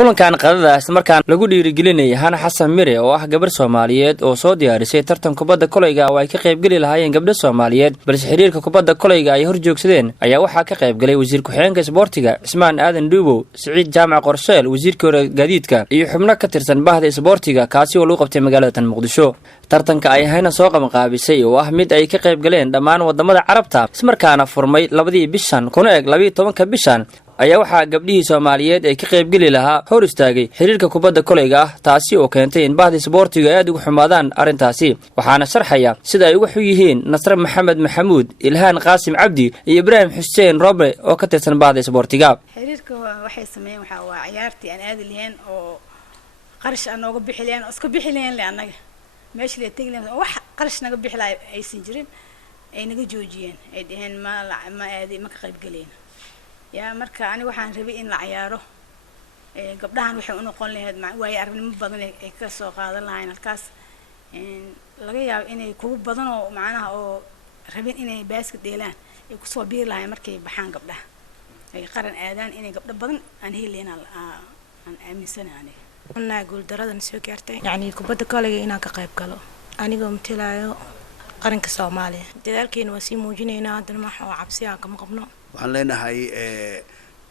kulankan qadada isla markaan lagu dhiirigelinayay Hana Xasan Mire oo ah gabar Soomaaliyeed oo soo diyaarisay tartan kubadda kolayga oo ay ka qayb gali lahaayeen gabdho Soomaaliyeed balse xiriirka kubadda kolayga ay horjoogsadeen ayaa waxa ka qayb galay wasiir ku-xigeenka isboortiga Ismaan Aadan Duubo, Siciid Jaamac Qorsheel, wasiirka gaadiidka iyo xubno ka tirsan bahda isboortiga kaasi oo lagu qabtay magaalada Muqdisho. tartanka ay hayna soo qabanqaabisay oo ah mid ay ka qayb galeen dhammaan wadamada Carabta isla markaana furmay 2 bishan kuna eeg 12 bishan ayaa waxa gabdhihii Soomaaliyeed ay ka qayb gali lahaa hor istaagay xiriirka kubadda kolayga ah taasi oo keentay in bahda isboortiga aad ugu xumaadaan arintaasi. waxaana sharxaya sida ay ugu yihiin Nasr Maxamed Maxamuud, Ilhaan Qaasim Cabdi iyo Ibrahim Xuseen Roble oo ka tirsan bahda isboortiga. xiriirka waxay sameeyeen waxa waa ciyaartii aan aadi lahayn oo qarash aan uga bixiyeen oo iska bixiyeen anaga meeshii la tagleen wax qarash naga bixilay aysan jirin ay naga joojiyeen ay dhaheen ma aadi ma ka qayb galeen. yaa marka ani waxaan rabay in la ciyaaro gabdhahan waxay u noqon lahayd way aragnimo badan ay ka soo qaadan lahayn halkaas laga yaabo inay kugu badan oo macnaha oo rabin inay basket dheelaan ay ku soo biir lahayn markay baxaan gabdhaha ay qaran aadaan inay gabdho badan aan helayna aan aaminsanahay أنا أقول درada soo gaartay يعني kubadda kolayga inaan ka qayb galo anigoo matalayo qaranka Soomaaliya dadaalkeena waa sii muujinaynaa hadana waxa cabsi aan kama qabno waxaan leenahay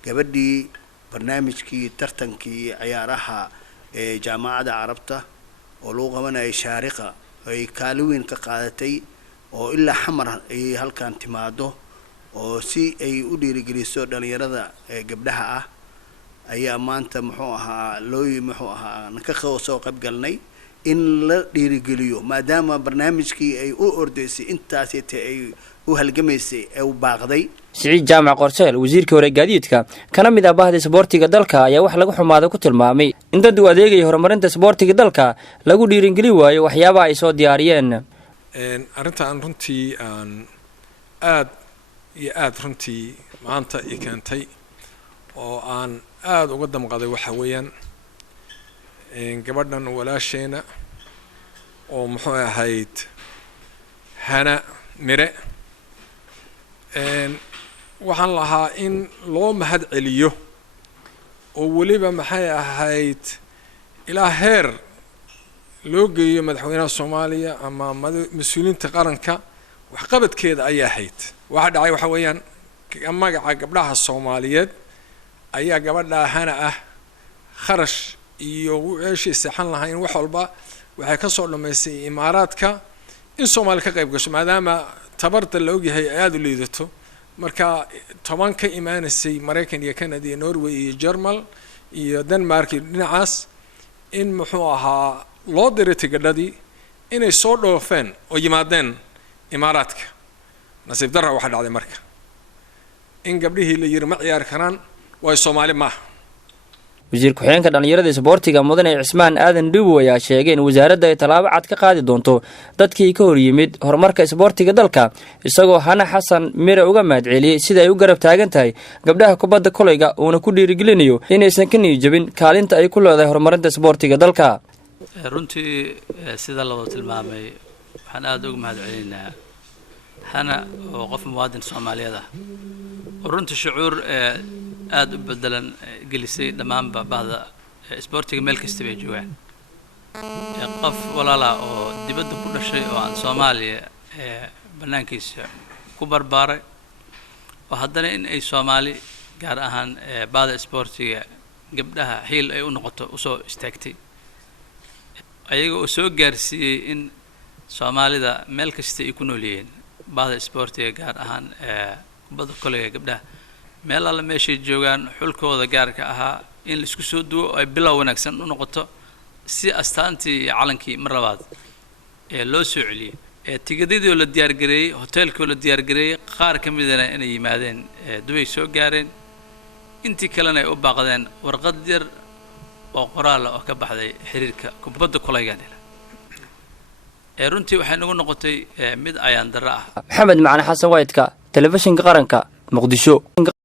gabadhii barnaamijkii tartankii ciyaaraha jaamacada Carabta oo loo qabanay shaariqa ay kaalin ka qaadatay oo ilaa xamar ay halkan timaado oo si ay u dhiirigeliso dhalinyarada gabdhaha ah ayaa maanta muxuu ahaa ka soo qayb galnay in la dhiirigeliyo maadaama barnaamijkii ay u ordaysay intaas ay u halgamaysay ee baaqday. Siciid Jaamac Qorsheel, wasiirka gaadiidka kana mid ah bahda isboortiga dalka ayaa wax lagu xumaado ku tilmaamay in dad u adeegay horumarinta isboortiga dalka lagu dhiirigeli waayo waxyaabaha ay soo diyaariyeen. arintan runtii aan aad runtii maanta ay keentay oo aan aad uga damqaday waxa weeyaan gabadhan walaasheena oo muxuu ahayd Hana Mire waxaan lahaa in loo mahad celiyo oo waliba maxay ahayd ilaa heer loo geeyo madaxweynaha Soomaaliya ama mas'uuliyiinta qaranka wax qabadkeeda ay ahayd waxa dhacay waxa weeyaan magaca gabdhaha Soomaaliyeed ayaa gabadha Hana ah kharash iyo wixii saxan lahayn wax walba waxay ka soo dhameysay Imaaraadka in Soomaaliya ka qayb gasho maadaama tabarta la ogyahay aad u liidato marka 10 ka imaanaysay Mareykan iyo Canada iyo Norway iyo Germany iyo Denmark dhinacaas in muxuu ahaa loo diray tigidhadii inay soo dhoofeen oo yimaadeen Imaaraadka nasiib darro waxa dhacday marka in gabdhihii la yiri ma ciyaar karaan way Soomaali ma wasiir ku-xigeenka dhalinyarada isboortiga mudane Ismaan Aadan Duubo ayaa sheegay in wasaaradda ay talaabo cad ka qaadi doonto dadkii ka hor yimid horumarka isboortiga dalka isagoo Hana Xasan Mire uga mahadceliyay sida ay u garab taagan tahay gabdhaha kubadda kolayga oo ku dhiirigelinayo inaysan ka niyadjabin kaalinta ay ku leedahay horumarinta isboortiga dalka. runtii sida loo tilmaamay waxaan aad uga mahadcelinayaa Hana oo qof muwaadin Soomaaliyeed ah runtii shucuur aad u bedelan gelisay dhamaan bahda isboortiga meel kasta bay joogaan qof walaala oo dibadda ku dhashay oo aan Soomaaliya banaankiisa ku barbaaray oo haddana in ay Soomaali gaar ahaan bahda isboortiga gabdhaha xiil ay u noqoto u soo istaagtay ayaga oo soo gaarsiiyay in Soomaalida meel kasta ay ku nool yihiin bahda isboortiga gaar ahaan kubadda kolayga gabdhaha meel alla meeshay joogaan xulkooda gaarka ahaa in la isku soo duwo ay bilow wanaagsan u noqoto si astaantii calankii mar labaad loo soo celiyay tigidhadii la diyaar gareeyay hoteelkii la diyaar gareeyay qaar ka midana inay yimaadeen Dubai soo gaareen intii kalena ay u baaqdeen warqad yar oo qoraal ah oo ka baxday xiriirka kubadda kolayga runtii waxay nagu noqotay mid ayaan darro ah. Maxamed Macna Xasan Waydka, telefishinka qaranka, Muqdisho.